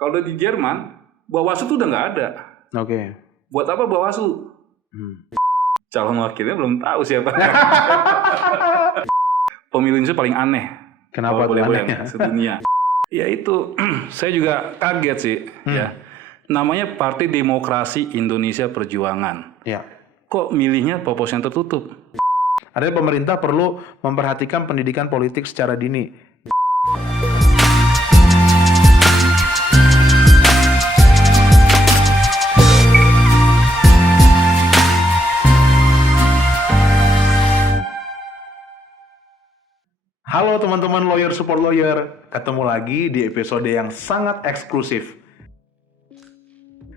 Kalau di Jerman, Bawaslu tuh udah nggak ada. Oke. Buat apa Bawaslu? Calon wakilnya belum tahu siapa. Pemilu Indonesia paling aneh. Kenapa boleh anehnya? Sedunia. Ya itu, saya juga kaget sih. Ya, namanya Partai Demokrasi Indonesia Perjuangan. Ya. Kok milihnya proporsional tertutup? Artinya pemerintah perlu memperhatikan pendidikan politik secara dini. Halo teman-teman lawyer support lawyer, ketemu lagi di episode yang sangat eksklusif.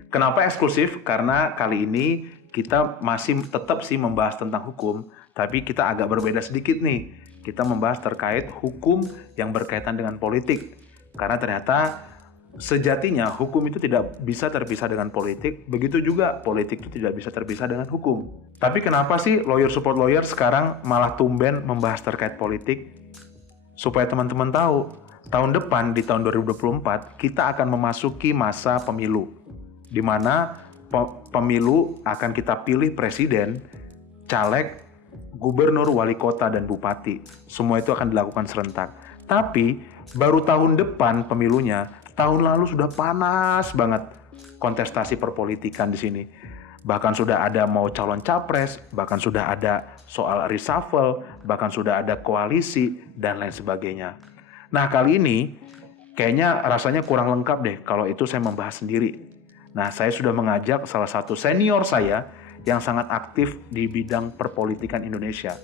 Kenapa eksklusif? Karena kali ini kita masih tetap sih membahas tentang hukum, tapi kita agak berbeda sedikit nih. Kita membahas terkait hukum yang berkaitan dengan politik. Karena ternyata sejatinya hukum itu tidak bisa terpisah dengan politik, begitu juga politik itu tidak bisa terpisah dengan hukum. Tapi kenapa sih lawyer support lawyer sekarang malah tumben membahas terkait politik? Supaya teman-teman tahu, tahun depan di tahun 2024 kita akan memasuki masa pemilu, di mana pemilu akan kita pilih presiden, caleg, gubernur, wali kota, dan bupati. Semua itu akan dilakukan serentak. Tapi baru tahun depan pemilunya, tahun lalu sudah panas banget kontestasi perpolitikan di sini. Bahkan sudah ada mau calon capres, bahkan sudah ada soal reshuffle, bahkan sudah ada koalisi, dan lain sebagainya. Nah kali ini kayaknya rasanya kurang lengkap deh kalau itu saya membahas sendiri. Nah saya sudah mengajak salah satu senior saya yang sangat aktif di bidang perpolitikan Indonesia.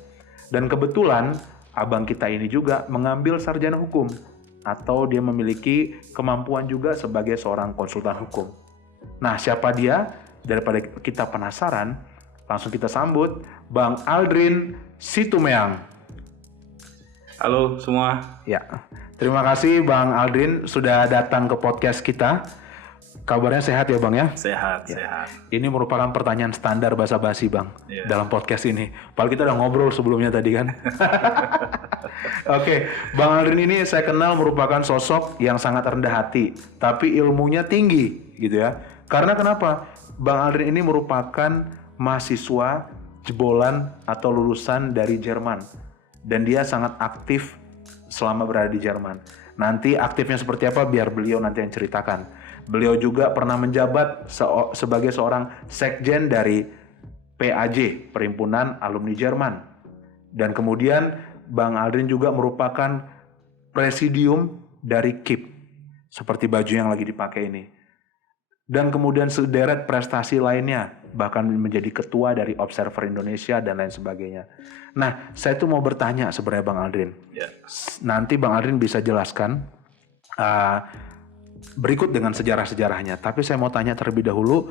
Dan kebetulan abang kita ini juga mengambil sarjana hukum, atau dia memiliki kemampuan juga sebagai seorang konsultan hukum. Nah siapa dia? Daripada kita penasaran, langsung kita sambut Bang Aldrin Situmeang. Halo semua. Ya, terima kasih Bang Aldrin sudah datang ke podcast kita. Kabarnya sehat ya Bang ya? Sehat, ya. Sehat. Ini merupakan pertanyaan standar basa-basi Bang dalam podcast ini. Padahal kita udah ngobrol sebelumnya tadi kan. Oke, Bang Aldrin ini saya kenal merupakan sosok yang sangat rendah hati, tapi ilmunya tinggi gitu ya. Karena kenapa? Bang Aldrin ini merupakan mahasiswa jebolan atau lulusan dari Jerman. Dan dia sangat aktif selama berada di Jerman. Nanti aktifnya seperti apa biar beliau nanti yang ceritakan. Beliau juga pernah menjabat sebagai seorang sekjen dari PAJ, Perhimpunan Alumni Jerman. Dan kemudian Bang Aldrin juga merupakan presidium dari KIP. Seperti baju yang lagi dipakai ini. Dan kemudian sederet prestasi lainnya, bahkan menjadi ketua dari Observer Indonesia dan lain sebagainya. Nah, saya tuh mau bertanya sebenarnya Bang Aldrin. Ya. Nanti Bang Aldrin bisa jelaskan berikut dengan sejarah-sejarahnya. Tapi saya mau tanya terlebih dahulu,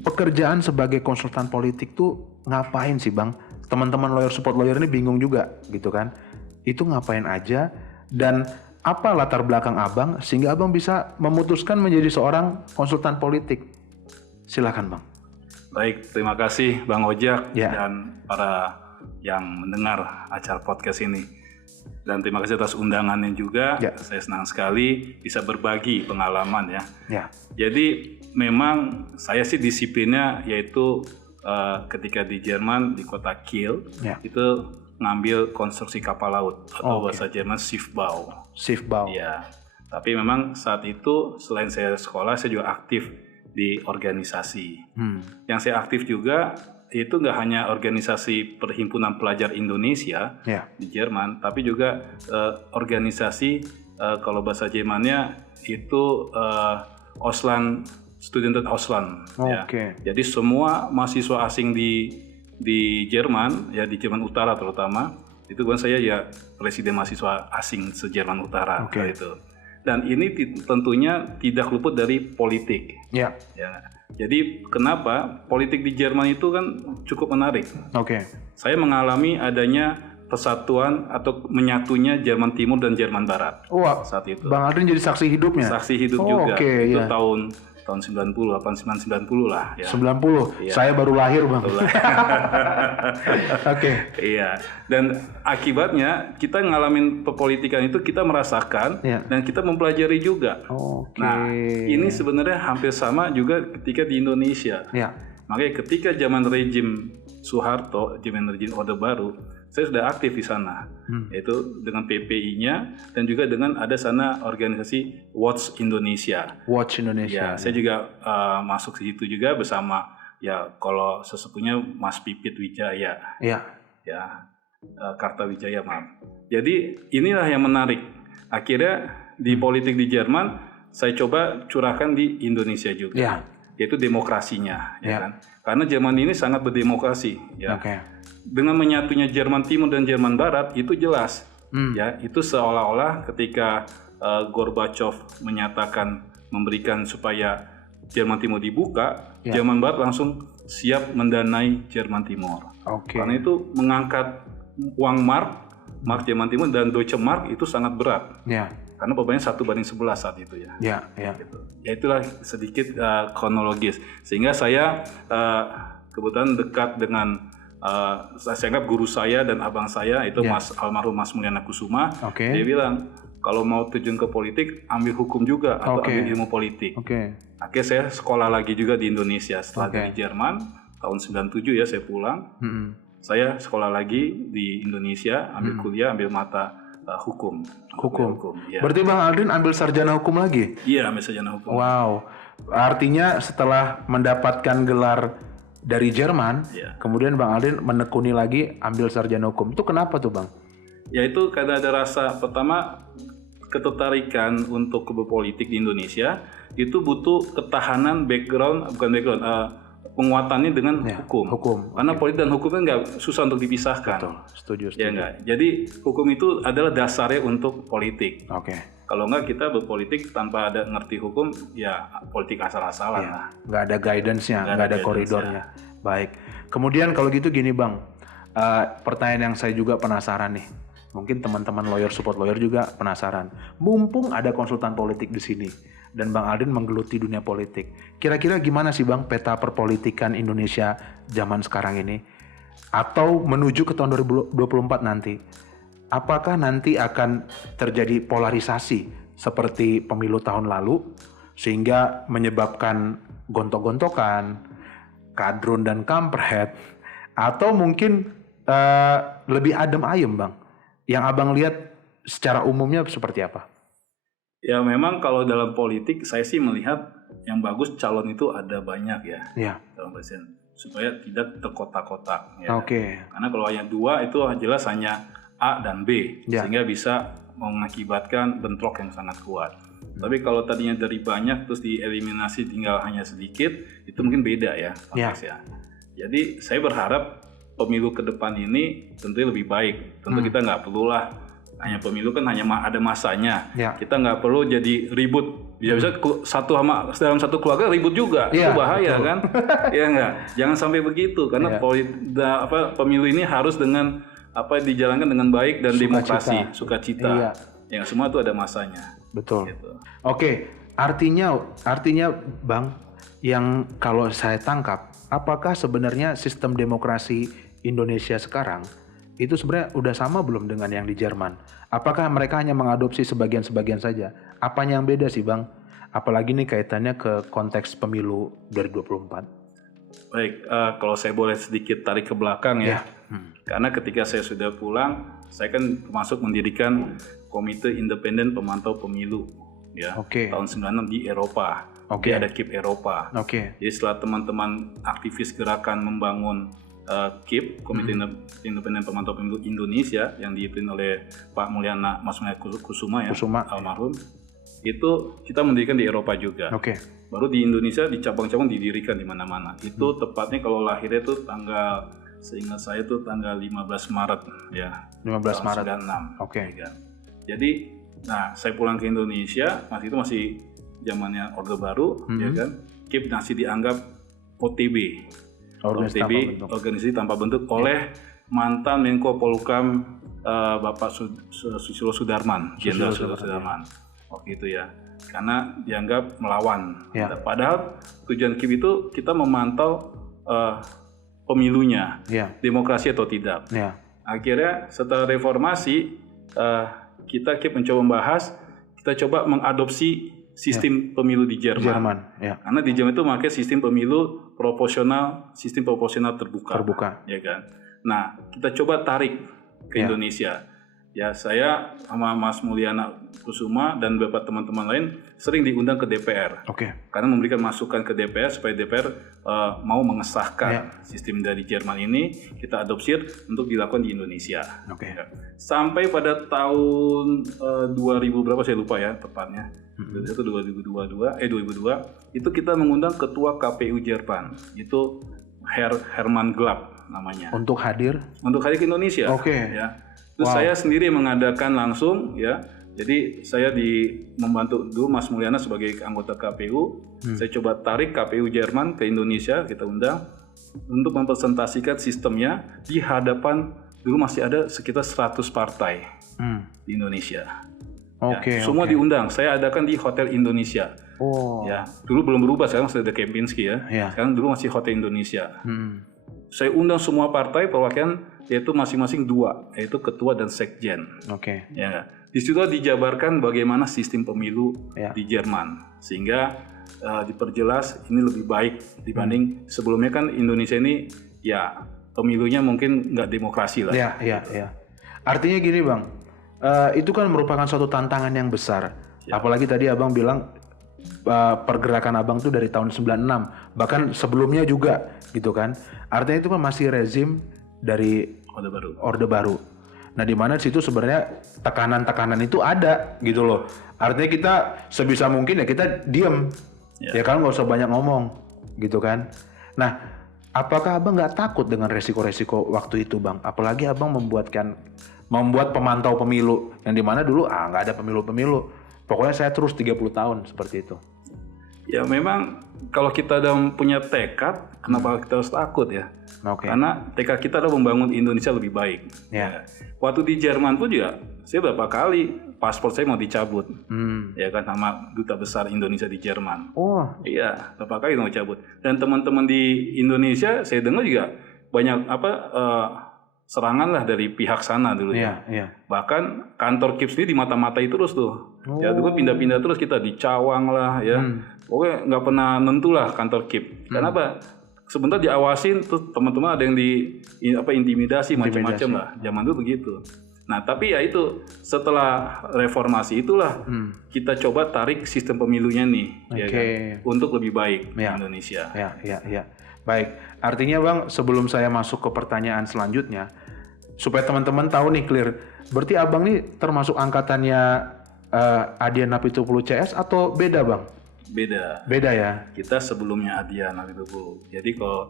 pekerjaan sebagai konsultan politik tuh ngapain sih Bang? Teman-teman lawyer support lawyer ini bingung juga gitu kan. Itu ngapain aja dan apa latar belakang abang sehingga abang bisa memutuskan menjadi seorang konsultan politik? Silakan Bang. Baik, terima kasih Bang Ojak dan para yang mendengar acara podcast ini. Dan terima kasih atas undangannya juga. Saya senang sekali bisa berbagi pengalaman ya. Jadi memang saya sih disiplinnya yaitu ketika di Jerman di kota Kiel itu ngambil konstruksi kapal laut atau bahasa Jerman Schiffbau. Ya. Tapi memang saat itu selain saya sekolah, saya juga aktif di organisasi. Yang saya aktif juga itu nggak hanya organisasi Perhimpunan Pelajar Indonesia di Jerman, tapi juga organisasi kalau bahasa Jermannya itu Ausland Studenten Ausland. Jadi semua mahasiswa asing di Jerman, ya di Jerman Utara terutama, itu kan saya ya presiden mahasiswa asing se-Jerman Utara gitu. Dan ini tentunya tidak luput dari politik. Ya. Jadi kenapa politik di Jerman itu kan cukup menarik. Saya mengalami adanya persatuan atau menyatunya Jerman Timur dan Jerman Barat saat itu. Bang Aldrin jadi saksi hidupnya. Saksi hidup juga. Itu tahun tahun 90, 89, 90 lah ya. 90? Iya. Saya baru lahir, Bang. Oke. Iya, dan akibatnya kita ngalamin perpolitikan itu kita merasakan dan kita mempelajari juga. Nah, ini sebenarnya hampir sama juga ketika di Indonesia. Makanya ketika zaman rejim Soeharto, zaman rejim Orde Baru, saya sudah aktif di sana, yaitu dengan PPI-nya dan juga dengan ada sana organisasi Watch Indonesia. Watch Indonesia. Ya, saya juga masuk di situ juga bersama ya kalau sesepuhnya Mas Pipit Wijaya. Ya, Kartawijaya, maaf. Jadi inilah yang menarik. Akhirnya di politik di Jerman saya coba curahkan di Indonesia juga, yaitu demokrasinya, ya kan? Karena Jerman ini sangat berdemokrasi, ya. Dengan menyatunya Jerman Timur dan Jerman Barat itu jelas, ya itu seolah-olah ketika Gorbachev menyatakan memberikan supaya Jerman Timur dibuka, Jerman Barat langsung siap mendanai Jerman Timur. Karena itu mengangkat uang mark Jerman Timur dan Deutsche Mark itu sangat berat, karena bebannya 1:11 saat itu ya. Gitu. Ya itulah sedikit kronologis, sehingga saya kebetulan dekat dengan saya anggap guru saya dan abang saya itu almarhum Mas Mulyana Kusuma. Dia bilang kalau mau terjun ke politik ambil hukum juga atau ambil ilmu politik. Akhirnya saya sekolah lagi juga di Indonesia setelah dari Jerman tahun 97 ya saya pulang. Saya sekolah lagi di Indonesia, ambil kuliah, ambil mata hukum. Ya. Berarti Bang Aldrin ambil sarjana hukum lagi? Iya, ambil sarjana hukum. Wow. Artinya setelah mendapatkan gelar dari Jerman, kemudian Bang Aldrin menekuni lagi ambil sarjana hukum. Itu kenapa tuh, Bang? Ya itu karena ada rasa pertama ketertarikan untuk berpolitik di Indonesia itu butuh ketahanan penguatannya dengan hukum. Karena politik dan hukum kan nggak susah untuk dipisahkan. Betul. Setuju. Ya enggak. Jadi hukum itu adalah dasarnya untuk politik. Kalau enggak kita berpolitik tanpa ada ngerti hukum, ya politik asal-asalan lah. Nggak ada guidance-nya, nggak ada koridornya. Baik. Kemudian kalau gitu gini Bang, pertanyaan yang saya juga penasaran nih. Mungkin teman-teman lawyer, support lawyer juga penasaran. Mumpung ada konsultan politik di sini dan Bang Aldrin menggeluti dunia politik. Kira-kira gimana sih Bang peta perpolitikan Indonesia zaman sekarang ini? Atau menuju ke tahun 2024 nanti? Apakah nanti akan terjadi polarisasi seperti pemilu tahun lalu sehingga menyebabkan gontok-gontokan, kadrun dan kampret, atau mungkin lebih adem ayem Bang? Yang Abang lihat secara umumnya seperti apa? Ya memang kalau dalam politik saya sih melihat yang bagus calon itu ada banyak ya. Calon presiden supaya tidak terkotak-kotak. Karena kalau hanya dua itu jelas hanya A dan B, sehingga bisa mengakibatkan bentrok yang sangat kuat. Tapi kalau tadinya dari banyak terus dieliminasi tinggal hanya sedikit, itu mungkin beda ya konteksnya. Jadi saya berharap pemilu ke depan ini tentunya lebih baik. Tentu kita nggak perlulah hanya pemilu kan hanya ada masanya. Kita nggak perlu jadi ribut. Bisa dalam satu keluarga ribut juga, itu bahaya kan? Ya nggak. Jangan sampai begitu karena pemilu ini harus dengan dijalankan dengan baik dan demokrasi, sukacita. Ya semua itu ada masanya. Betul. Gitu. Artinya Bang, yang kalau saya tangkap, apakah sebenarnya sistem demokrasi Indonesia sekarang itu sebenarnya udah sama belum dengan yang di Jerman? Apakah mereka hanya mengadopsi sebagian-sebagian saja? Apanya yang beda sih Bang? Apalagi nih kaitannya ke konteks pemilu 2024. Baik, kalau saya boleh sedikit tarik ke belakang ya. Karena ketika saya sudah pulang, saya kan termasuk mendirikan Komite Independen Pemantau Pemilu ya. Tahun 96 di Eropa. Ada KIP Eropa. Jadi setelah teman-teman aktivis gerakan membangun KIP, Komite Independen Pemantau Pemilu Indonesia yang dipimpin oleh Pak Mulyana, Mas Mulyana Kusuma ya, almarhum, itu kita mendirikan di Eropa juga. Baru di Indonesia di cabang-cabang didirikan di mana-mana. Itu tepatnya kalau lahirnya itu seingat saya itu tanggal 15 Maret ya. 15 Maret. 96. Jadi, saya pulang ke Indonesia, masih zamannya Orde Baru, ya kan. KIP masih dianggap OTB. Organisasi tanpa bentuk oleh mantan Menko Polhukam Bapak Susilo Sudarman, Jenderal Susilo Sudarman. Waktu itu ya. karena dianggap melawan. Padahal tujuan KIP itu kita memantau pemilunya, demokrasi atau tidak. Akhirnya setelah reformasi kita KIP mencoba membahas, kita coba mengadopsi sistem pemilu di Jerman. Karena di Jerman itu memakai sistem pemilu sistem proporsional terbuka. Ya kan? Nah, kita coba tarik ke Indonesia. Ya, saya sama Mas Mulyana Kusuma dan beberapa teman-teman lain sering diundang ke DPR. Karena memberikan masukan ke DPR supaya DPR mau mengesahkan sistem dari Jerman ini kita adopsi untuk dilakukan di Indonesia. Ya. Sampai pada tahun 2000 berapa saya lupa ya tepatnya. Itu 2002 itu kita mengundang ketua KPU Jerman. Itu Herman Glapp namanya. Untuk hadir ke Indonesia. Ya. Terus saya sendiri mengadakan langsung ya. Jadi saya membantu dulu Mas Mulyana sebagai anggota KPU. Saya coba tarik KPU Jerman ke Indonesia, kita undang untuk mempresentasikan sistemnya di hadapan dulu masih ada sekitar 100 partai di Indonesia. Semua diundang. Saya adakan di Hotel Indonesia. Ya, dulu belum berubah, sekarang sudah ada Kempinski ya. Sekarang dulu masih Hotel Indonesia. Saya undang semua partai perwakilan, yaitu masing-masing 2, yaitu ketua dan sekjen. Ya, di situ dijabarkan bagaimana sistem pemilu di Jerman, sehingga diperjelas ini lebih baik dibanding sebelumnya. Kan Indonesia ini ya pemilunya mungkin nggak demokrasi lah. Artinya gini Bang, itu kan merupakan suatu tantangan yang besar. Apalagi tadi Abang bilang pergerakan Abang tuh dari tahun 96, bahkan sebelumnya juga gitu kan. Artinya itu kan masih rezim dari Orde Baru. Nah, di mana situ sebenarnya tekanan-tekanan itu ada gitu loh. Artinya kita sebisa mungkin ya kita diam. Ya kan, nggak usah banyak ngomong gitu kan. Nah, apakah Abang nggak takut dengan resiko-resiko waktu itu Bang? Apalagi Abang membuat pemantau pemilu yang dimana dulu nggak ada pemilu-pemilu. Pokoknya saya terus 30 tahun seperti itu. Ya memang kalau kita udah punya tekad, kenapa kita harus takut ya? Karena tekad kita adalah membangun Indonesia lebih baik. Ya. Waktu di Jerman pun juga, saya berapa kali paspor saya mau dicabut, ya kan, sama duta besar Indonesia di Jerman. Iya, berapa kali mau cabut. Dan teman-teman di Indonesia, saya dengar juga banyak serangan lah dari pihak sana dulu ya. Bahkan kantor KIP sendiri dimata-matai terus tuh. Ya dulu pindah-pindah terus, kita di Cawang lah ya. Pokoknya nggak pernah nentu lah kantor KIP. Kenapa? Sebentar diawasin tuh teman-teman ada yang intimidasi macam-macam lah. Zaman dulu begitu. Nah tapi ya itu setelah reformasi itulah kita coba tarik sistem pemilunya nih ya kan? Untuk lebih baik di Indonesia. Baik, artinya Bang, sebelum saya masuk ke pertanyaan selanjutnya, supaya teman-teman tahu nih clear, berarti Abang nih termasuk angkatannya Adian Napitupulu CS atau beda Bang? Beda ya? Kita sebelumnya Adian Napitupulu. Jadi kalau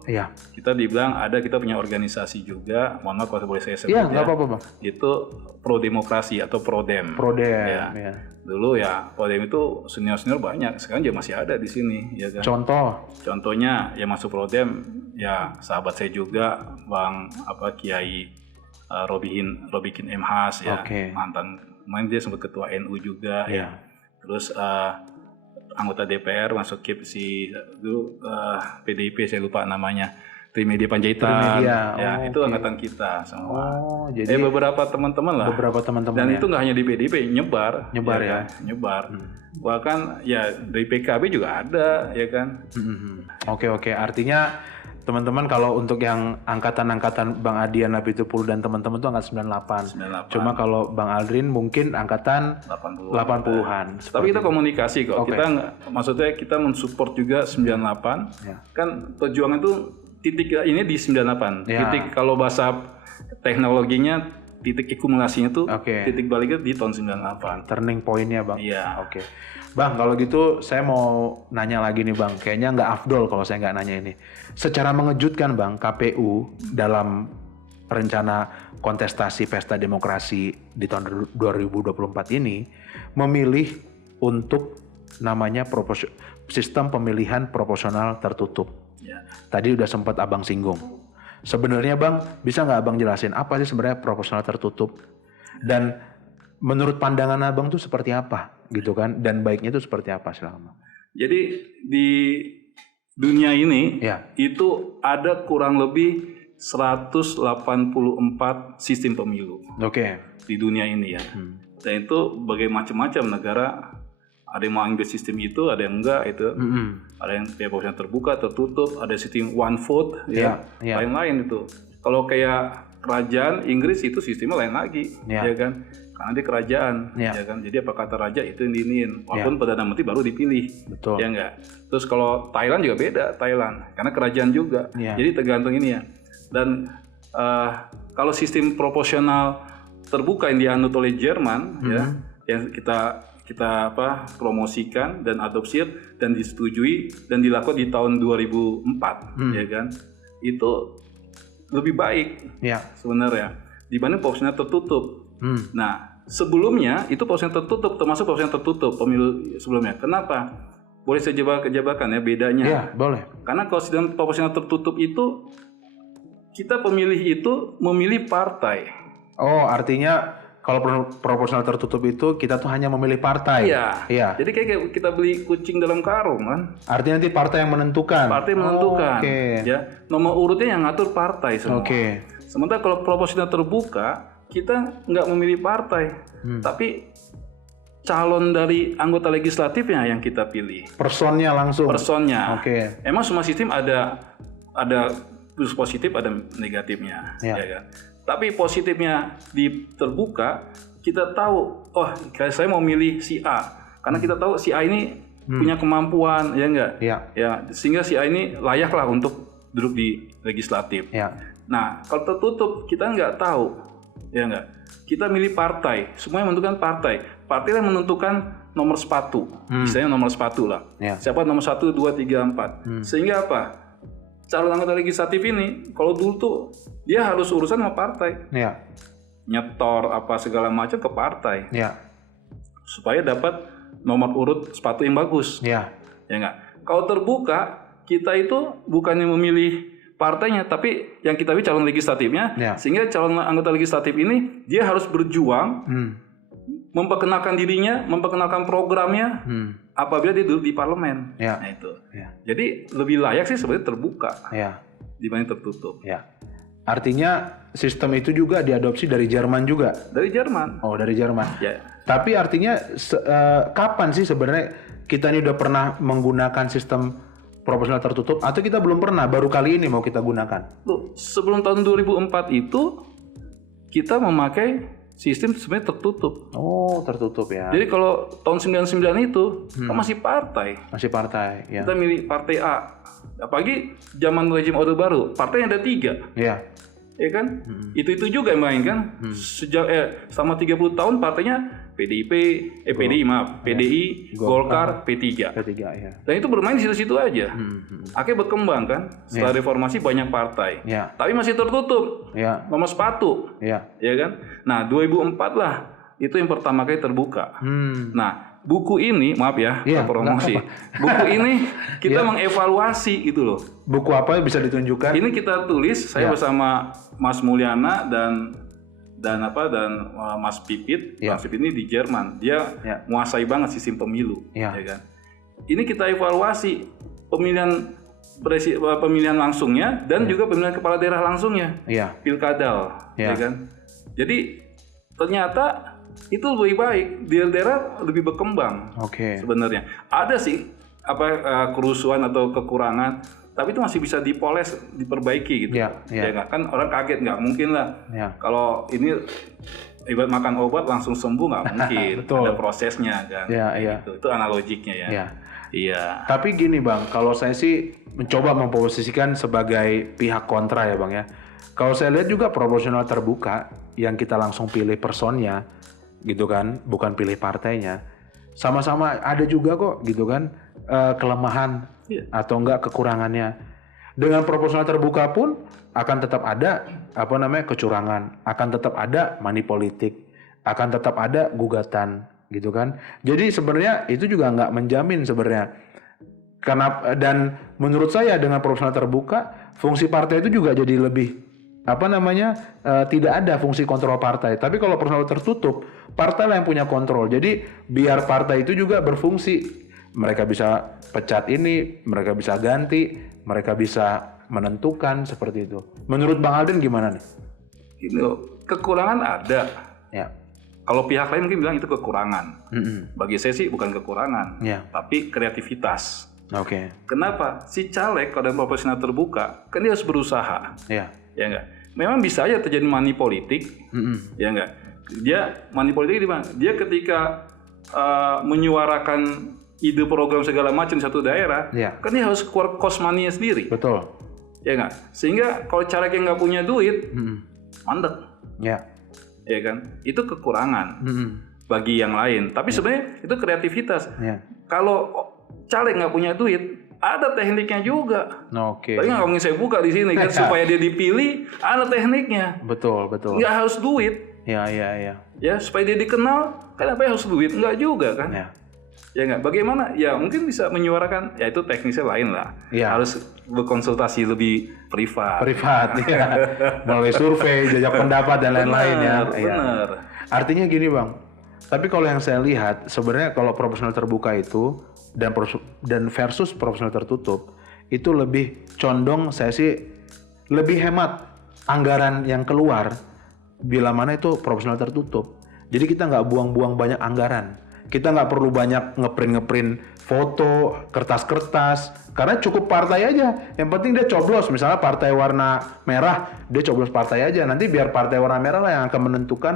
kita dibilang kita punya organisasi juga, mohon maaf kalau boleh saya sebut nggak apa-apa Bang. Itu Pro Demokrasi atau Prodem. Ya. Dulu ya Prodem itu senior-senior banyak, sekarang juga masih ada di sini ya kan. Contohnya yang masuk Prodem ya sahabat saya juga Bang Kiai Robikin M. Has ya, mantan dia sempat ketua NU juga ya. Terus anggota DPR masuk KIP dulu PDIP saya lupa namanya, Trimedia Panjaitan. Itu angkatan kita semua. Jadi beberapa teman-teman lah. Dan itu nggak hanya di PDIP, nyebar ya. Nyebar. Bahkan ya dari PKB juga ada ya kan. Oke. Artinya teman-teman kalau untuk yang angkatan-angkatan Bang Adian Napitupulu dan teman-teman itu angkatan 98. Cuma kalau Bang Aldrin mungkin angkatan 80-an. Tapi kita komunikasi kok. Maksudnya kita mensupport juga 98. Kan perjuangan itu titik ini di 98. Titik kalau bahasa teknologinya titik akumulasinya tuh titik baliknya di tahun 98. Turning point-nya Bang. Bang, kalau gitu saya mau nanya lagi nih Bang. Kayaknya nggak afdol kalau saya nggak nanya ini. Secara mengejutkan Bang, KPU dalam rencana kontestasi pesta demokrasi di tahun 2024 ini memilih untuk namanya sistem pemilihan proporsional tertutup. Tadi udah sempat Abang singgung. Sebenarnya Bang, bisa nggak Abang jelasin apa sih sebenarnya proporsional tertutup? Dan menurut pandangan Abang tuh seperti apa gitu kan. Dan baiknya itu seperti apa, silakan. Jadi di dunia ini itu ada kurang lebih 184 sistem pemilu. Di dunia ini ya. Dan itu macam-macam negara. Ada yang mau ambil sistem itu, ada yang enggak itu. Ada yang proporsional terbuka, tertutup, ada sistem one vote, lain-lain itu. Kalau kayak kerajaan Inggris itu sistemnya lain lagi, ya kan? Karena dia kerajaan, ya kan? Jadi apa kata raja itu yang diinin. Walaupun Perdana Menteri baru dipilih, ya enggak. Terus kalau Thailand juga beda, Thailand, karena kerajaan juga. Jadi tergantung ini ya. Dan kalau sistem proporsional terbuka yang dianut oleh Jerman, ya, yang kita promosikan dan adopsi dan disetujui dan dilakukan di tahun 2004, ya kan, itu lebih baik sebenarnya dibanding proporsional tertutup. Nah, sebelumnya itu proporsional tertutup, termasuk proporsional tertutup pemilu sebelumnya. Kenapa? Boleh saya jebakan ya bedanya? Iya, boleh. Karena kalau sistem proporsional tertutup itu kita pemilih itu memilih partai. Oh, artinya kalau proporsional tertutup itu kita tuh hanya memilih partai. Iya. Jadi kayak kita beli kucing dalam karung kan. Artinya nanti partai yang menentukan. Partai menentukan. Ya, nomor urutnya yang ngatur partai semua. Sementara kalau proporsional terbuka, kita nggak memilih partai, tapi calon dari anggota legislatifnya yang kita pilih. Personnya langsung. Personnya. Emang semua sistem ada plus positif, ada negatifnya, ya kan. Tapi positifnya di terbuka, kita tahu, oh saya mau milih si A, karena kita tahu si A ini punya kemampuan, ya enggak? Ya, sehingga si A ini layaklah untuk duduk di legislatif. Nah, kalau tertutup kita nggak tahu, ya enggak? Kita milih partai, semuanya menentukan partai. Partai yang menentukan nomor sepatu, misalnya nomor sepatu lah. Siapa nomor 1, 2, 3, 4. Sehingga apa? Calon anggota legislatif ini, kalau dulu tuh dia harus urusan sama partai, nyetor apa segala macam ke partai, supaya dapat nomor urut sepatu yang bagus, ya nggak. Kalau terbuka, kita itu bukannya memilih partainya, tapi yang kita pilih calon legislatifnya, sehingga calon anggota legislatif ini dia harus berjuang, memperkenalkan dirinya, memperkenalkan programnya. Apabila dia duduk di parlemen, nah itu. Jadi lebih layak sih sebenarnya terbuka dibanding tertutup. Artinya sistem itu juga diadopsi dari Jerman juga. Dari Jerman. Oh, dari Jerman. Tapi artinya kapan sih sebenarnya kita ini udah pernah menggunakan sistem proporsional tertutup atau kita belum pernah? Baru kali ini mau kita gunakan. Loh, sebelum tahun 2004 itu kita memakai sistem sebenarnya tertutup. Oh, tertutup ya. Jadi kalau tahun 99 itu kan masih partai. Masih partai, ya. Kita milih partai A. Apalagi zaman rezim Orde Baru, partainya ada 3. Ya kan? Itu juga yang main kan? Sejak selama 30 tahun partainya PDI, Golkar, P3. Dan itu bermain di situ-situ aja. Akhirnya berkembang kan? Setelah reformasi banyak partai. Tapi masih tertutup. Nomor sepatu. Ya kan? Nah, 2004 lah itu yang pertama kali terbuka. Nah, buku ini, maaf ya, promosi. Buku ini kita mengevaluasi gitu loh. Buku apa yang bisa ditunjukkan? Ini kita tulis saya bersama Mas Mulyana dan Mas Pipit. Mas Pipit ini di Jerman. Dia menguasai banget sistem pemilu, ya kan. Ini kita evaluasi pemilihan langsungnya dan juga pemilihan kepala daerah langsungnya. Pilkadal, ya kan. Jadi ternyata itu lebih baik, di daerah lebih berkembang. Sebenarnya ada sih kerusuhan atau kekurangan, tapi itu masih bisa dipoles, diperbaiki gitu. Ya kan orang kaget, nggak mungkin lah. Kalau ini ibarat makan obat langsung sembuh, nggak mungkin. Ada prosesnya kan. Itu analogiknya ya. Iya. Tapi gini Bang, kalau saya sih mencoba memposisikan sebagai pihak kontra ya Bang ya. Kalau saya lihat juga proporsional terbuka yang kita langsung pilih personnya gitu kan, bukan pilih partainya. Sama-sama ada juga kok gitu kan kelemahan atau enggak kekurangannya. Dengan proporsional terbuka pun akan tetap ada kecurangan, akan tetap ada money politik, akan tetap ada gugatan gitu kan. Jadi sebenarnya itu juga nggak menjamin sebenarnya. Dan menurut saya dengan proporsional terbuka, fungsi partai itu juga jadi lebih tidak ada fungsi kontrol partai. Tapi kalau proporsional tertutup, partai lah yang punya kontrol. Jadi biar partai itu juga berfungsi. Mereka bisa pecat ini, mereka bisa ganti, mereka bisa menentukan seperti itu. Menurut Bang Aldrin gimana nih? Kekurangan ada. Ya. Kalau pihak lain mungkin bilang itu kekurangan. Bagi saya sih bukan kekurangan, tapi kreativitas. Oke. Kenapa? Si caleg kalau proporsional terbuka, kan dia harus berusaha. Ya enggak? Memang bisa aja terjadi money politik. Ya enggak? Dia money politik di mana? Dia ketika menyuarakan ide program segala macam di satu daerah, kan dia harus keluar cost money-nya sendiri. Betul. Ya enggak? Sehingga kalau caleg yang nggak punya duit, mandek. Ya kan? Itu kekurangan bagi yang lain. Tapi sebenarnya itu kreativitas. Kalau caleg nggak punya duit, ada tekniknya juga. Tapi nggak mungkin saya buka di sini kan supaya dia dipilih, ada tekniknya. Betul. Nggak harus duit. Ya supaya dia dikenal, kenapa harus duit? Nggak juga kan? Ya nggak. Bagaimana? Ya mungkin bisa menyuarakan. Ya itu teknisnya lain lah. Harus berkonsultasi lebih privat. Melalui survei, jajak pendapat dan lain-lain ya. Benar. Artinya gini Bang. Tapi kalau yang saya lihat sebenarnya kalau proporsional terbuka itu dan versus proporsional tertutup itu lebih condong, saya sih lebih hemat anggaran yang keluar bila mana itu proporsional tertutup. Jadi kita nggak buang-buang banyak anggaran. Kita nggak perlu banyak ngeprint foto, kertas-kertas, karena cukup partai aja. Yang penting dia coblos, misalnya partai warna merah, dia coblos partai aja. Nanti biar partai warna merah lah yang akan menentukan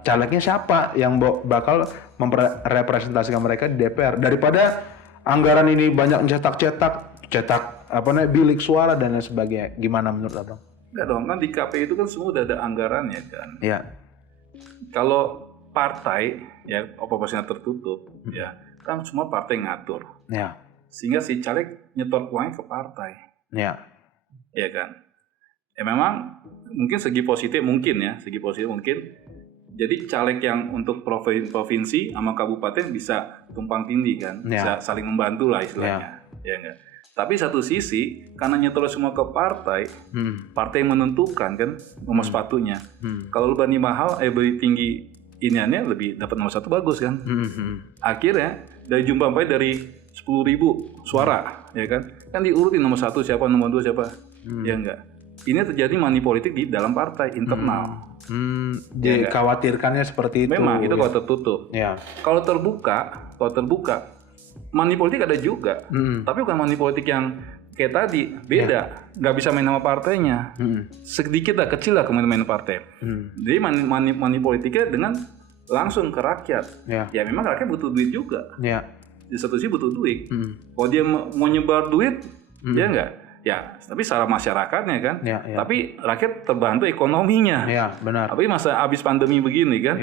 calegnya siapa yang bakal merepresentasikan mereka di DPR. Daripada anggaran ini banyak cetak bilik suara dan lain sebagainya. Gimana menurut Abang? Enggak dong, kan di KPU itu kan semua udah ada anggarannya kan. Kalau partai ya proporsional tertutup ya kan semua partai ngatur. Sehingga si caleg nyetor uangnya ke partai. Ya kan. Ya memang mungkin segi positif mungkin. Jadi caleg yang untuk provinsi sama kabupaten bisa tumpang tindih kan, bisa saling membantu lah istilahnya. Ya enggak. Tapi satu sisi karena nyetor semua ke partai, partai yang menentukan kan nomor sepatunya. Kalau lu bani mahal, beli tinggi iniannya lebih dapat nomor satu bagus kan. Akhirnya dari jumlah sampai dari 10.000 suara, ya kan diurutin nomor satu siapa, nomor dua siapa, ya enggak. Ini terjadi money politik di dalam partai internal. Dikhawatirkannya seperti itu. Memang itu kalau tertutup. Kalau terbuka, money politik ada juga. Tapi bukan money politik yang kayak tadi, beda. Nggak bisa main sama partainya. Sedikit lah, kecil lah main partai. Jadi money politiknya dengan langsung ke rakyat. Ya memang rakyat butuh duit juga. Di satu sisi butuh duit. Kalau dia mau nyebar duit, ya enggak. Ya, tapi secara masyarakatnya kan. Tapi rakyat terbantu ekonominya. Benar. Tapi masa habis pandemi begini kan.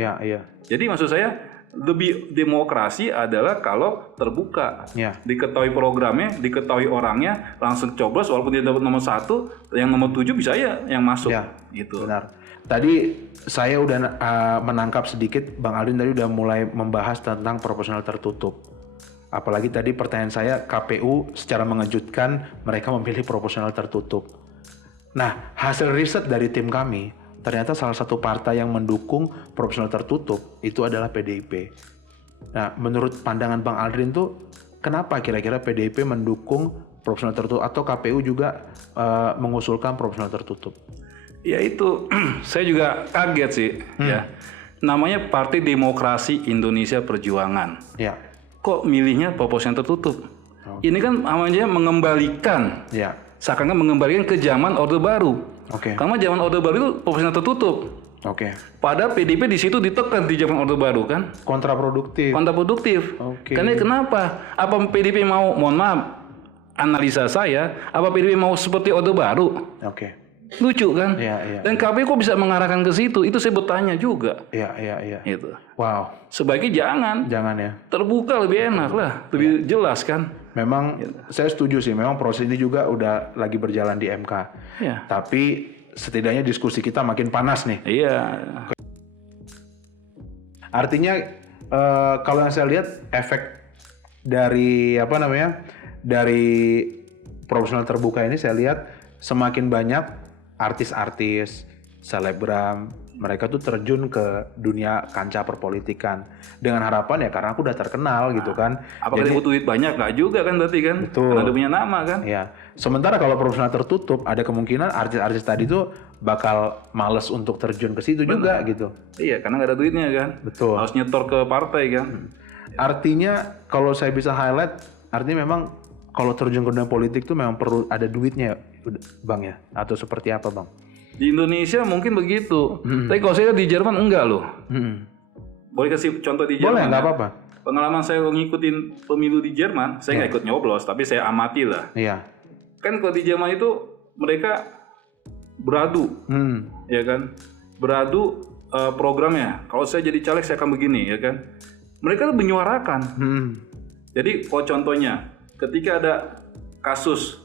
Jadi maksud saya lebih demokrasi adalah kalau terbuka. Diketahui programnya, diketahui orangnya, langsung coblos walaupun dia dapat nomor 1, yang nomor 7 bisa ya yang masuk. Gitu. Benar. Tadi saya udah menangkap sedikit, Bang Aldrin tadi udah mulai membahas tentang proporsional tertutup. Apalagi tadi pertanyaan saya, KPU secara mengejutkan mereka memilih proporsional tertutup. Nah, hasil riset dari tim kami, ternyata salah satu partai yang mendukung proporsional tertutup itu adalah PDIP. Nah, menurut pandangan Bang Aldrin tuh, kenapa kira-kira PDIP mendukung proporsional tertutup atau KPU juga mengusulkan proporsional tertutup? Ya itu, saya juga kaget sih. Ya. Namanya Partai Demokrasi Indonesia Perjuangan. Kok milihnya proporsional tertutup? Ini kan namanya mengembalikan, seakan-akan mengembalikan ke zaman Orde Baru. Karena zaman Orde Baru itu proporsional tertutup. Padahal PDIP di situ ditekan di zaman Orde Baru kan? Kontraproduktif. Karena kenapa? Apa PDIP mau, mohon maaf, analisa saya, apa PDIP mau seperti Orde Baru? Lucu kan? Dan KPU kok bisa mengarahkan ke situ? Itu saya bertanya juga. Itu. Wow. Sebaiknya jangan ya. Terbuka lebih enak lah, lebih jelas kan. Memang saya setuju sih. Memang proses ini juga udah lagi berjalan di MK. Tapi setidaknya diskusi kita makin panas nih. Artinya kalau yang saya lihat efek dari dari proporsional terbuka ini saya lihat semakin banyak artis-artis, selebgram, mereka tuh terjun ke dunia kancah perpolitikan dengan harapan ya karena aku udah terkenal gitu kan. Apakah dia butuh duit banyak? Nggak juga kan berarti kan? Betul. Karena dia punya nama kan? Ya. Sementara kalau profesional tertutup, ada kemungkinan artis-artis tadi tuh bakal males untuk terjun ke situ juga gitu. Iya, karena nggak ada duitnya kan. Betul. Harus nyetor ke partai kan. Artinya kalau saya bisa highlight, artinya memang kalau terjun ke dunia politik tuh memang perlu ada duitnya, Bang ya? Atau seperti apa, Bang? Di Indonesia mungkin begitu. Tapi kalau saya di Jerman enggak loh. Boleh kasih contoh di Jerman? Boleh, nggak apa-apa. Pengalaman saya ngikutin pemilu di Jerman, saya nggak ikut nyoblos, tapi saya amati lah. Iya. Kan kalau di Jerman itu mereka beradu, ya kan? Beradu programnya. Kalau saya jadi caleg saya akan begini, ya kan? Mereka menyuarakan. Jadi kalau contohnya, ketika ada kasus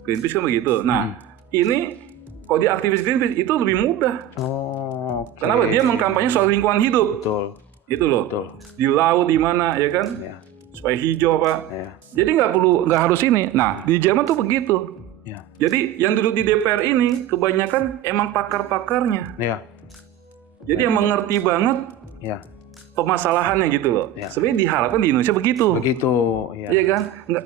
Greenpeace kan begitu. Nah, ini kalau dia aktivis Greenpeace itu lebih mudah. Oh. Okay. Kenapa? Dia mengkampanye soal lingkungan hidup. Betul. Itu loh. Betul. Di laut di mana, ya kan? Ya. Supaya hijau Pak. Ya. Jadi nggak harus ini. Nah, di Jerman tuh begitu. Ya. Jadi yang duduk di DPR ini kebanyakan emang pakar-pakarnya. Ya. Jadi yang mengerti banget permasalahannya gitu loh. Ya. Sebenarnya diharapkan di Indonesia begitu. Begitu. Iya kan? Enggak.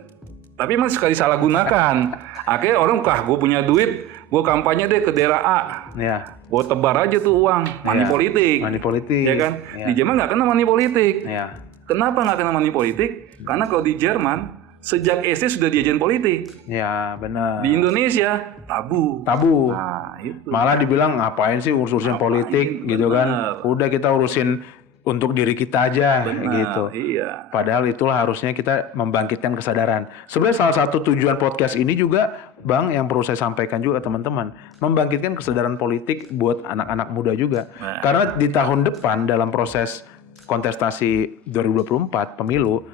Tapi emang sekali salah gunakan. Akhirnya orang gue punya duit, gue kampanye deh ke daerah A. Ya. Gue tebar aja tuh uang, money politik. Money politik. Ya kan? Ya. Di Jerman nggak kena money politik. Ya. Kenapa nggak kena money politik? Karena kalau di Jerman sejak SD sudah diajarin politik. Ya, benar. Di Indonesia tabu. Tabu. Nah, itu. Malah dibilang ngapain sih urusin politik gitu kan? Udah kita urusin untuk diri kita aja gitu. Iya. Padahal itulah harusnya kita membangkitkan kesadaran. Sebenarnya salah satu tujuan podcast ini juga, Bang, yang perlu saya sampaikan juga teman-teman, membangkitkan kesadaran politik buat anak-anak muda juga. Nah. Karena di tahun depan dalam proses kontestasi 2024 pemilu,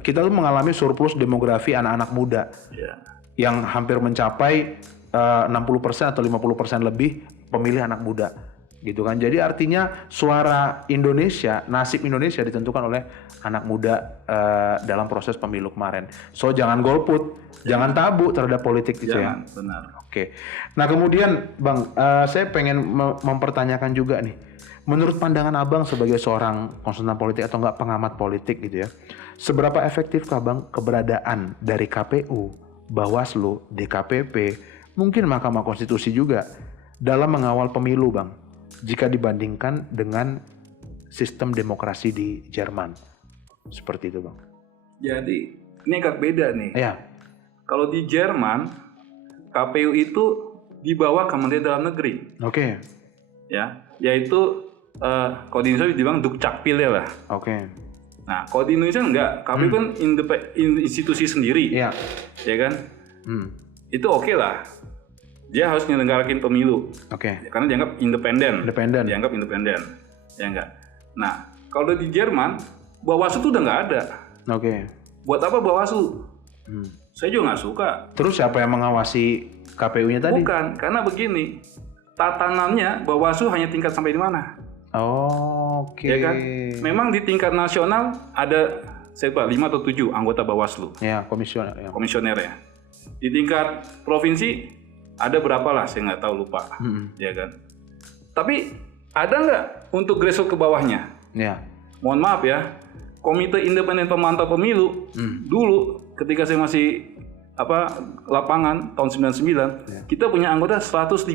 kita tuh mengalami surplus demografi anak-anak muda. Iya. Yang hampir mencapai 60% atau 50% lebih pemilih anak muda. Gitu kan. Jadi artinya suara Indonesia, nasib Indonesia ditentukan oleh anak muda dalam proses pemilu kemarin. So jangan golput, jangan tabu terhadap politik gitu ya. Benar. Oke. Nah kemudian Bang, saya pengen mempertanyakan juga nih. Menurut pandangan Abang sebagai seorang konsultan politik atau enggak pengamat politik gitu ya, seberapa efektifkah Bang keberadaan dari KPU, Bawaslu, DKPP, mungkin Mahkamah Konstitusi juga dalam mengawal pemilu Bang, jika dibandingkan dengan sistem demokrasi di Jerman? Seperti itu Bang. Jadi ini agak beda nih. Iya. Kalau di Jerman, KPU itu di bawah Kementerian Dalam Negeri. Oke. Ya, yaitu kalau di Indonesia dibilang Dukcapil ya lah. Oke. Nah, kalau di Indonesia enggak, KPU kan institusi sendiri. Iya. Ya kan? Itu oke lah. Dia harus menyelenggarakan pemilu. Oke. Karena dianggap independen. Dianggap independen. Ya enggak. Nah, kalau di Jerman, Bawaslu itu udah nggak ada. Oke. Buat apa Bawaslu? Saya juga nggak suka. Terus siapa yang mengawasi KPU-nya tadi? Bukan, karena begini. Tatanannya Bawaslu hanya tingkat sampai di mana? Oke. Ya kan? Memang di tingkat nasional ada saya lupa 5 atau 7 anggota Bawaslu. Ya, komisioner. Ya. Komisioner ya. Di tingkat provinsi ada berapa lah, saya nggak tahu, lupa. Ya kan? Tapi ada nggak untuk grassroots ke bawahnya? Ya. Mohon maaf ya, Komite Independen Pemantau Pemilu dulu ketika saya masih lapangan tahun 99, kita punya anggota 150.000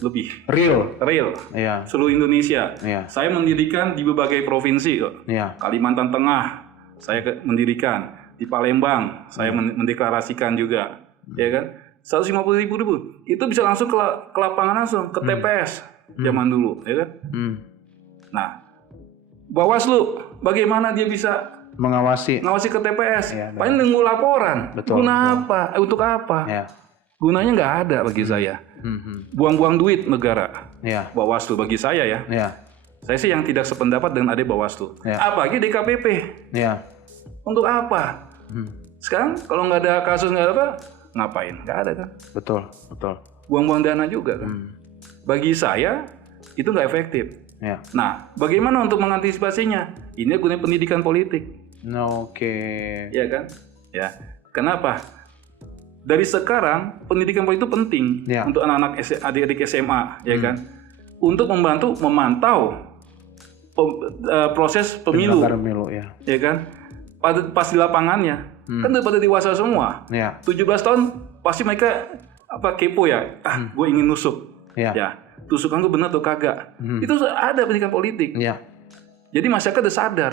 lebih. Real. Iya. Seluruh Indonesia. Iya. Saya mendirikan di berbagai provinsi. Iya. Kalimantan Tengah saya mendirikan, di Palembang saya mendeklarasikan juga, ya kan? 150.000 itu bisa langsung ke lapangan langsung ke TPS zaman dulu, ya kan? Nah, Bawaslu bagaimana dia bisa mengawasi ke TPS? Ya, paling nunggu laporan. Betul. Guna apa? Untuk apa? Ya. Gunanya nggak ada bagi saya. Buang-buang duit negara. Ya. Bawaslu bagi saya ya. Ya. Saya sih yang tidak sependapat dengan adik Bawaslu. Ya. Apalagi DKPP. Ya. Untuk apa? Sekarang kalau nggak ada kasus, nggak ada apa, ngapain? Nggak ada kan? Betul. Buang-buang dana juga kan? Bagi saya itu nggak efektif. Ya. Nah, bagaimana untuk mengantisipasinya? Ini gunanya pendidikan politik. Oke. Iya kan? Ya. Kenapa? dari sekarang pendidikan politik itu penting untuk anak-anak adik-adik SMA, ya kan, untuk memantau proses pemilu, ya kan, pas di lapangannya, kan udah pada dewasa semua, 17 tahun pasti mereka kepo ya, gue ingin nusuk, ya, tusukan gue benar atau kagak, itu ada pendidikan politik, jadi masyarakat udah sadar,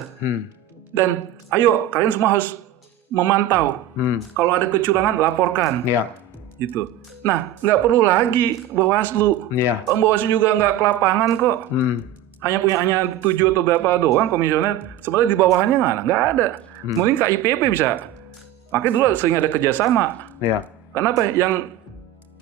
dan ayo kalian semua harus memantau. Kalau ada kecurangan laporkan. Gitu. Nah, nggak perlu lagi Bawaslu. Bawaslu juga nggak ke lapangan kok. Hanya 7 atau berapa doang komisioner. Sebenarnya di bawahnya nggak ada. Mungkin KIPP bisa. Makanya dulu sering ada kerjasama. Kenapa? Yang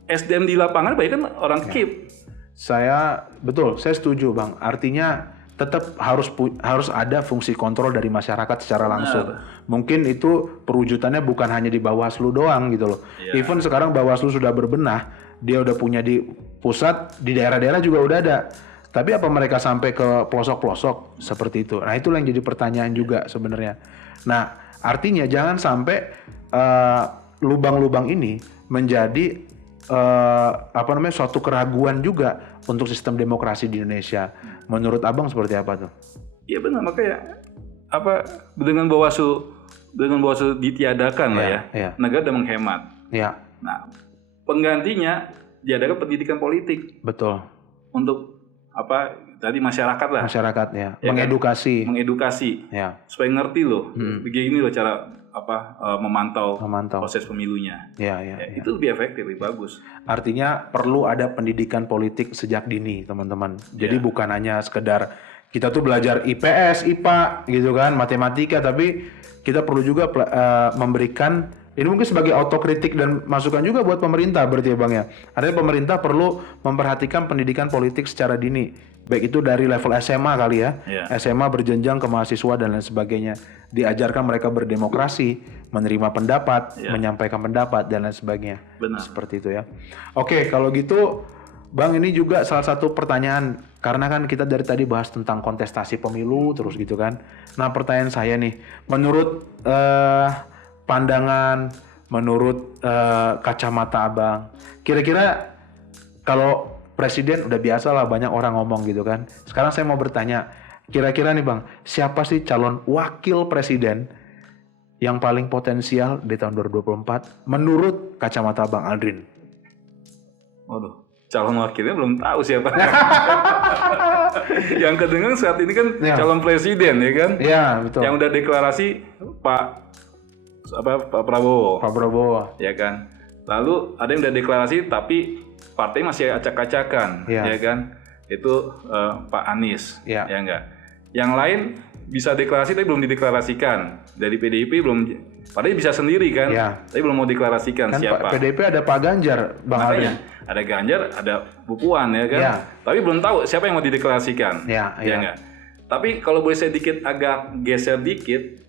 SDM di lapangan banyak kan orang KIP. Saya setuju Bang. Artinya tetap harus ada fungsi kontrol dari masyarakat secara langsung. Mungkin itu perwujudannya bukan hanya di Bawaslu doang gitu loh. Even sekarang Bawaslu sudah berbenah, dia udah punya di pusat, di daerah-daerah juga udah ada. Tapi apa mereka sampai ke pelosok-pelosok seperti itu? Nah, itulah yang jadi pertanyaan juga sebenarnya. Nah, artinya jangan sampai lubang-lubang ini menjadi suatu keraguan juga untuk sistem demokrasi di Indonesia. Menurut Abang seperti apa tuh? Iya benar, makanya dengan Bawaslu ditiadakan lah ya. Negara udah menghemat. Nah, penggantinya diadakan pendidikan politik. Betul. Untuk tadi masyarakat lah. Masyarakat mengedukasi. Kan? Mengedukasi. Supaya ngerti loh. Begini loh cara memantau proses pemilunya. Itu lebih efektif, lebih bagus. Artinya perlu ada pendidikan politik sejak dini, teman-teman. Jadi bukan hanya sekedar kita tuh belajar IPS, IPA gitu kan, matematika, tapi kita perlu juga memberikan ini mungkin sebagai autokritik dan masukan juga buat pemerintah berarti ya Bang ya. Artinya pemerintah perlu memperhatikan pendidikan politik secara dini. Baik itu dari level SMA kali ya. SMA berjenjang ke mahasiswa dan lain sebagainya. Diajarkan mereka berdemokrasi, menerima pendapat, menyampaikan pendapat dan lain sebagainya. Benar. Seperti itu ya. Oke, kalau gitu Bang, ini juga salah satu pertanyaan karena kan kita dari tadi bahas tentang kontestasi pemilu terus gitu kan. Nah, pertanyaan saya nih, menurut pandangan, menurut kacamata Abang, kira-kira kalau presiden udah biasa lah banyak orang ngomong gitu kan. Sekarang saya mau bertanya, kira-kira nih Bang, siapa sih calon wakil presiden yang paling potensial di tahun 2024 menurut kacamata Bang Aldrin? Waduh, calon wakilnya belum tahu siapa. Yang kedengar saat ini kan calon presiden ya kan? Iya, betul. Yang udah deklarasi Pak Prabowo. Pak Prabowo. Ya kan. Lalu ada yang udah deklarasi tapi partai masih acak-acakan, ya kan? Itu Pak Anies, ya enggak. Yang lain bisa deklarasi tapi belum dideklarasikan. Dari PDIP belum, padahal bisa sendiri kan? Tapi belum mau deklarasikan kan siapa. PDIP ada Pak Ganjar, Bang Aldrin. Ada Ganjar, ada Bu Puan ya kan? Tapi belum tahu siapa yang mau dideklarasikan, ya enggak. Tapi kalau boleh saya agak geser dikit,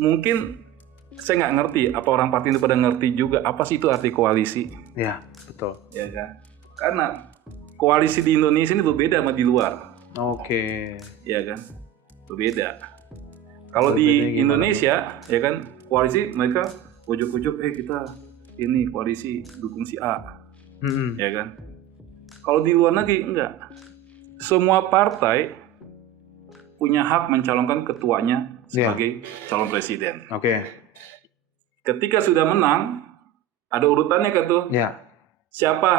mungkin saya nggak ngerti apa orang partai itu pada ngerti juga apa sih itu arti koalisi. Ya betul. Ya kan, karena koalisi di Indonesia ini berbeda sama di luar. Ya kan, berbeda. Kalau di Indonesia ya kan koalisi mereka ujuk-ujuk kita ini koalisi dukung si A, ya kan. Kalau di luar negeri enggak. Semua partai punya hak mencalonkan ketuanya sebagai calon presiden. Ketika sudah menang, ada urutannya kan tuh. Siapa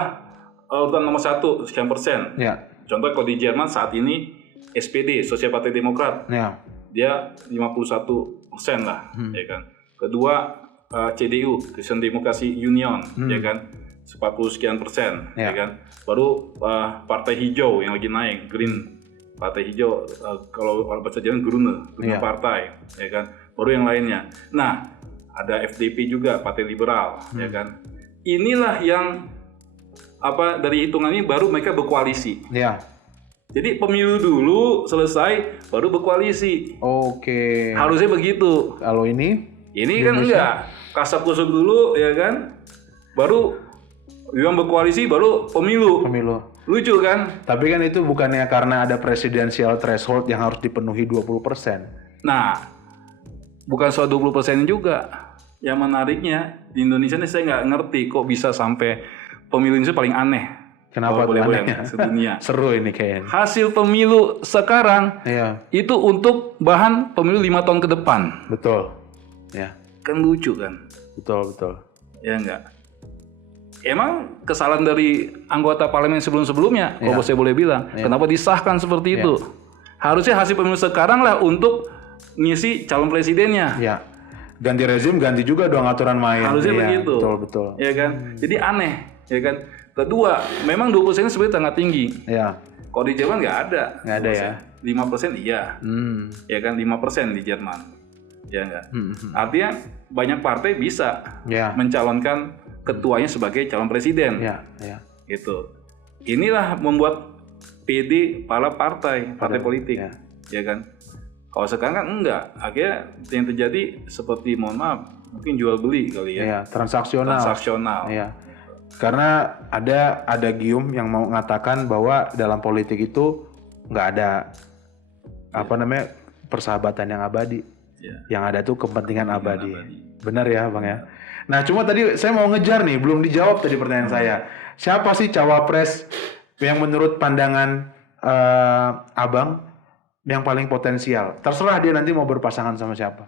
urutan nomor 1 sekian persen. Contoh kalau di Jerman saat ini SPD, Sosial Partai Demokrat, dia 51% lah, ya kan. Kedua CDU, Christian Democracy Union, ya kan, 40 sekian persen, ya kan. Baru Partai Hijau yang lagi naik, Green, Partai Hijau, kalau bahasa Jerman Grüne Partai, ya kan. Baru yang lainnya. Nah, ada FDP juga, Partai Liberal, ya kan. Inilah yang dari hitungan ini baru mereka berkoalisi. Jadi pemilu dulu selesai, baru berkoalisi. Harusnya begitu. Kalau ini kan enggak. Kasak kusuk dulu, ya kan. Baru yang berkoalisi, baru pemilu. Lucu kan? Tapi kan itu bukannya karena ada presidensial threshold yang harus dipenuhi 20%. Nah, bukan soal 20% juga. yang menariknya di Indonesia ini saya nggak ngerti kok bisa sampai pemilu Indonesia paling aneh. Kenapa boleh anehnya? Sedunia. Seru ini kayaknya. Hasil pemilu sekarang itu untuk bahan pemilu 5 tahun ke depan. Betul. Ya. Kan lucu kan? Betul. Ya enggak. Emang kesalahan dari anggota parlemen sebelum-sebelumnya, kalau saya boleh bilang, kenapa disahkan seperti itu? Harusnya hasil pemilu sekarang lah untuk ngisi calon presidennya. Ya. Ganti rezim, ganti juga dong aturan main. Harusnya begitu. Betul. Ya kan? Jadi aneh, ya kan? Kedua, memang 20% sebenarnya sangat tinggi. Ya. Kalau di Jerman nggak ada. Nggak ada ya. 5% iya. Ya kan 5% di Jerman. Ya enggak. Artinya banyak partai bisa mencalonkan ketuanya sebagai calon presiden. Ya. Gitu. Inilah membuat PD para partai politik. Ya kan. Kalau sekarang kan enggak. Akhirnya yang terjadi seperti mohon maaf, mungkin jual beli kali ya. Iya, transaksional. Iya. Karena ada gium yang mau mengatakan bahwa dalam politik itu nggak ada persahabatan yang abadi. Yang ada tuh kepentingan abadi. Benar ya Bang ya. Nah cuma tadi saya mau ngejar nih, belum dijawab tadi pertanyaan saya. Siapa sih cawapres yang menurut pandangan Abang yang paling potensial? Terserah dia nanti mau berpasangan sama siapa.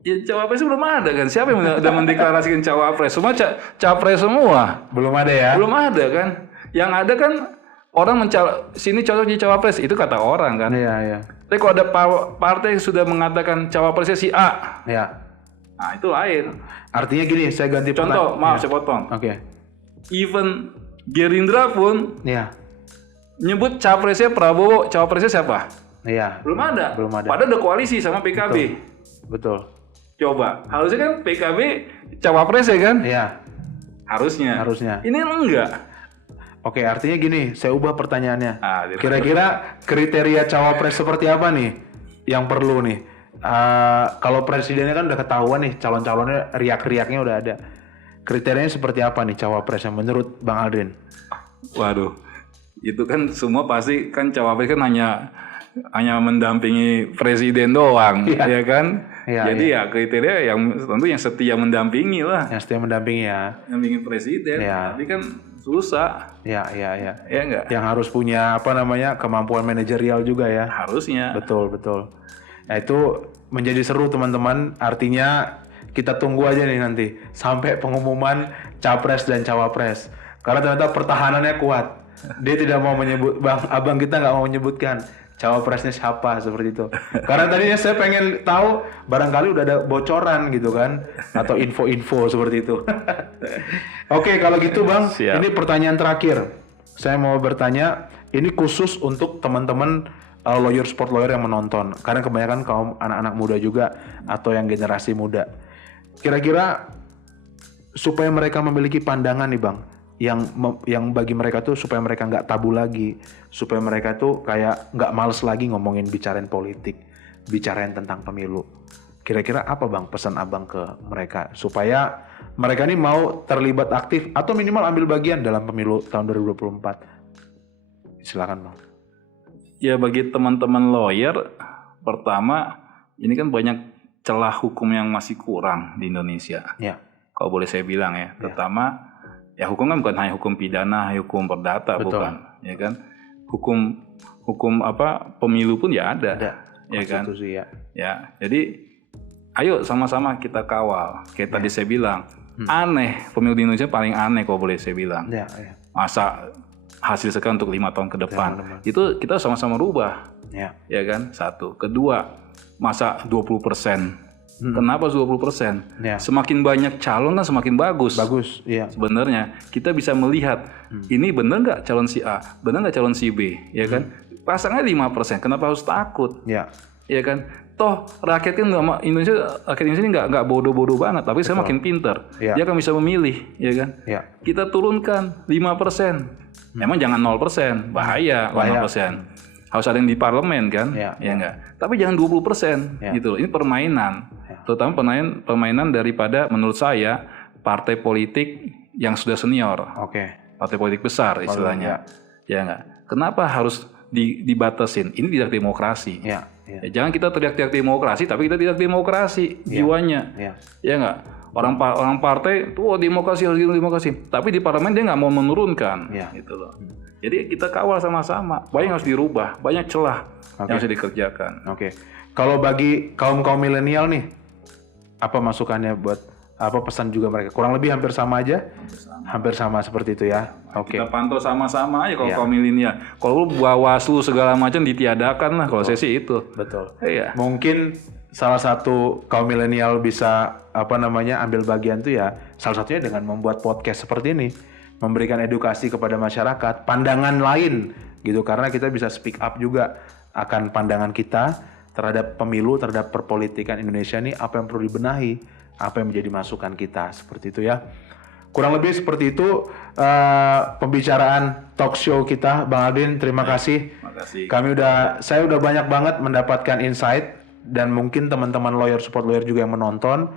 Ya cawapres belum ada kan? Siapa yang udah mendeklarasikan cawapres? Semua capres semua. Belum ada ya? Belum ada kan? Yang ada kan orang sini cocok jadi cawapres, itu kata orang kan? Iya. Tapi kalau ada partai yang sudah mengatakan cawapresnya si A, nah itu lain. Artinya gini, saya ganti contoh, maaf saya potong. Oke. Even Gerindra pun nyebut cawapresnya Prabowo, cawapresnya siapa? Iya. Belum ada. Padahal ada koalisi sama PKB. Betul. Coba, harusnya kan PKB cawapres ya kan? Iya. Harusnya. Ini enggak. Oke, artinya gini, saya ubah pertanyaannya. Kira-kira kriteria cawapres seperti apa nih yang perlu nih? Kalau presidennya kan udah ketahuan nih, calon-calonnya riak-riaknya udah ada. Kriterianya seperti apa nih cawapres yang menurut Bang Aldrin? Waduh, itu kan semua pasti kan cawapres kan hanya mendampingi presiden doang, ya kan? Jadi ya kriteria yang tentu yang setia mendampingi lah. Yang setia mendampingi ya. Mendampingi presiden. Tapi kan susah. Ya enggak? Yang harus punya kemampuan manajerial juga ya. Harusnya. Betul. Nah itu menjadi seru teman-teman. Artinya kita tunggu aja nih nanti sampai pengumuman capres dan cawapres. Karena ternyata pertahanannya kuat. Dia tidak mau menyebut, abang kita nggak mau menyebutkan cawapresnya siapa seperti itu. Karena tadinya saya pengen tahu barangkali udah ada bocoran gitu kan, atau info-info seperti itu. Oke, kalau gitu Bang, ini pertanyaan terakhir. Saya mau bertanya, ini khusus untuk teman-teman sport lawyer yang menonton. Karena kebanyakan kaum anak-anak muda juga atau yang generasi muda. Kira-kira supaya mereka memiliki pandangan nih Bang, yang bagi mereka tuh supaya mereka nggak tabu lagi, supaya mereka tuh kayak nggak males lagi ngomongin bicarain politik, bicarain tentang pemilu. Kira-kira apa Bang pesan Abang ke mereka supaya mereka ini mau terlibat aktif atau minimal ambil bagian dalam pemilu tahun 2024? Silakan Bang. Ya bagi teman-teman lawyer, pertama ini kan banyak celah hukum yang masih kurang di Indonesia. Ya. Kalau boleh saya bilang ya, pertama ya hukum kan bukan hanya hukum pidana, hukum perdata. Betul. Bukan, ya kan? Hukum pemilu pun ya ada. Ya kan? Ya, jadi ayo sama-sama kita kawal. Kayak tadi saya bilang, aneh pemilu di Indonesia paling aneh kalau boleh saya bilang. Masa hasil sekarang untuk 5 tahun ke depan. Itu kita sama-sama rubah. Ya kan? Satu. Kedua, masa 20%. Kenapa 20%? Semakin banyak calon kan semakin bagus. Iya. Sebenarnya kita bisa melihat ini benar nggak calon si A, benar nggak calon si B, ya kan? Pasangnya 5%, kenapa harus takut? Ya kan? Toh rakyat kan rakyat Indonesia nggak bodoh-bodoh banget, tapi saya makin pintar. Dia akan bisa memilih, ya kan? Kita turunkan 5%. Emang jangan 0%, bahaya. 0%. Harus ada yang di parlemen kan, ya enggak. Tapi jangan 20% gitu. Ini permainan, terutama permainan daripada menurut saya partai politik yang sudah senior, partai politik besar istilahnya, ya enggak. Kenapa harus dibatasin? Ini tidak demokrasi. Jangan kita teriak-teriak demokrasi, tapi kita tidak demokrasi jiwanya, ya enggak. Orang partai tuh demokrasi harus demokrasi, tapi di parlemen dia nggak mau menurunkan, gitu loh. Jadi kita kawal sama-sama. Banyak yang harus dirubah, banyak celah yang harus dikerjakan. Oke. Kalau bagi kaum milenial nih, apa masukannya buat pesan juga mereka? Kurang lebih hampir sama aja. Hampir sama seperti itu ya. Oke. Kita pantau sama-sama aja kalau kaum milenial. Kalau lu Bawaslu segala macam ditiadakan lah. Kalau saya sih itu. Betul. Iya. Mungkin salah satu kaum milenial bisa ambil bagian tuh ya salah satunya dengan membuat podcast seperti ini, memberikan edukasi kepada masyarakat, pandangan lain gitu, karena kita bisa speak up juga akan pandangan kita terhadap pemilu, terhadap perpolitikan Indonesia nih, apa yang perlu dibenahi, apa yang menjadi masukan kita, seperti itu ya. Kurang lebih seperti itu pembicaraan talk show kita, Bang Aldrin. Terima kasih. Saya udah banyak banget mendapatkan insight, dan mungkin teman-teman lawyer support lawyer juga yang menonton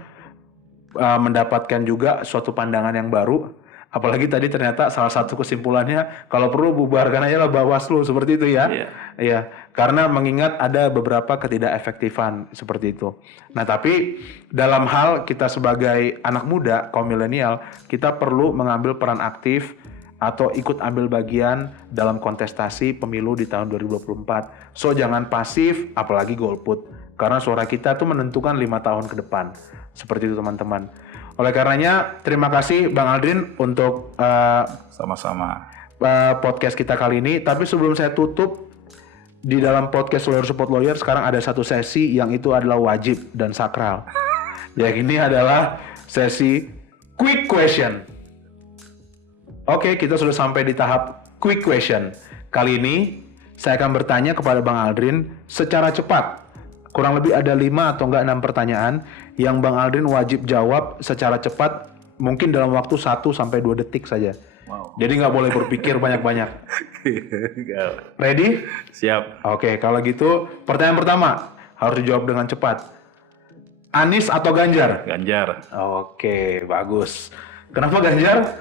mendapatkan juga suatu pandangan yang baru. Apalagi tadi ternyata salah satu kesimpulannya kalau perlu bubarkan aja lah Bawaslu, seperti itu ya. Iya. Karena mengingat ada beberapa ketidakefektifan seperti itu. Nah, tapi dalam hal kita sebagai anak muda kaum milenial, kita perlu mengambil peran aktif atau ikut ambil bagian dalam kontestasi pemilu di tahun 2024. So jangan pasif, apalagi golput. Karena suara kita tuh menentukan 5 tahun ke depan. Seperti itu teman-teman. Oleh karenanya, terima kasih Bang Aldrin untuk sama-sama podcast kita kali ini. Tapi sebelum saya tutup, di dalam podcast Lawyer Support Lawyer sekarang ada satu sesi yang itu adalah wajib dan sakral. Ya, ini adalah sesi quick question. Oke, kita sudah sampai di tahap quick question. Kali ini saya akan bertanya kepada Bang Aldrin secara cepat. Kurang lebih ada 5 atau enggak 6 pertanyaan yang Bang Aldrin wajib jawab secara cepat, mungkin dalam waktu 1-2 detik saja. Wow. Jadi nggak boleh berpikir banyak-banyak. Ready? Siap. Oke, kalau gitu pertanyaan pertama harus dijawab dengan cepat. Anies atau Ganjar? Ganjar. Oke, bagus. Kenapa Ganjar?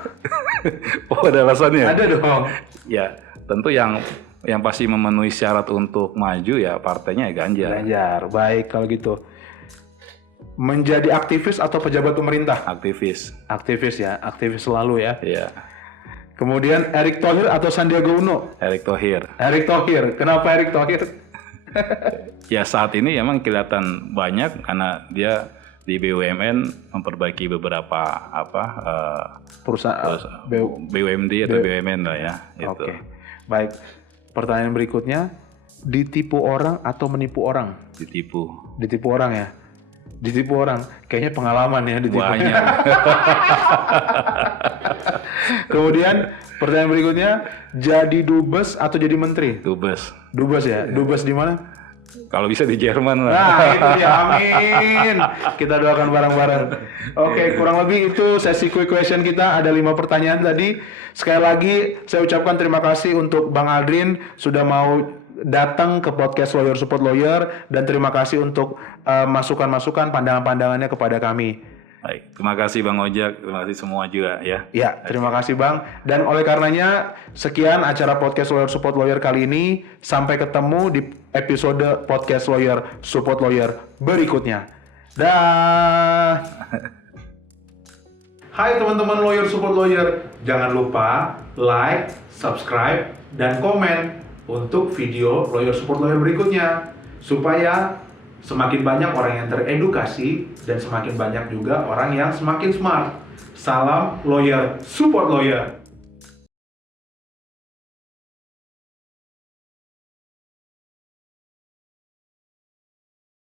Oh, ada alasannya? Ada dong. Ya, tentu yang pasti memenuhi syarat untuk maju ya partainya ya Ganjar. Ganjar, baik kalau gitu. Menjadi aktivis atau pejabat pemerintah? Aktivis. Aktivis ya, aktivis selalu ya. Iya. Kemudian Erick Thohir atau Sandiaga Uno? Erick Thohir. Erick Thohir, kenapa Erick Thohir? Ya saat ini emang kelihatan banyak karena dia di BUMN memperbaiki beberapa perusahaan BUMD atau BUMN lah ya. Gitu. Oke, baik. Pertanyaan berikutnya, ditipu orang atau menipu orang? Ditipu. Ditipu orang ya? Ditipu orang, kayaknya pengalaman ya ditipu. Banyak. Kemudian pertanyaan berikutnya, jadi dubes atau jadi menteri? Dubes. Dubes ya? Dubes di mana? Kalau bisa di Jerman lah. Nah itu dia, amin. Kita doakan bareng-bareng. Oke, kurang lebih itu sesi quick question kita. Ada 5 pertanyaan tadi. Sekali lagi saya ucapkan terima kasih untuk Bang Aldrin sudah mau datang ke podcast Lawyer Support Lawyer, dan terima kasih untuk masukan-masukan, pandangan-pandangannya kepada kami. Baik, terima kasih Bang Ojak, terima kasih semua juga ya. Ya, terima kasih Bang. Dan oleh karenanya, sekian acara podcast Lawyer Support Lawyer kali ini. Sampai ketemu di episode podcast Lawyer Support Lawyer berikutnya. Dah. Hai teman-teman Lawyer Support Lawyer, jangan lupa like, subscribe, dan komen untuk video Lawyer Support Lawyer berikutnya, supaya semakin banyak orang yang teredukasi dan semakin banyak juga orang yang semakin smart. Salam Lawyer Support Lawyer.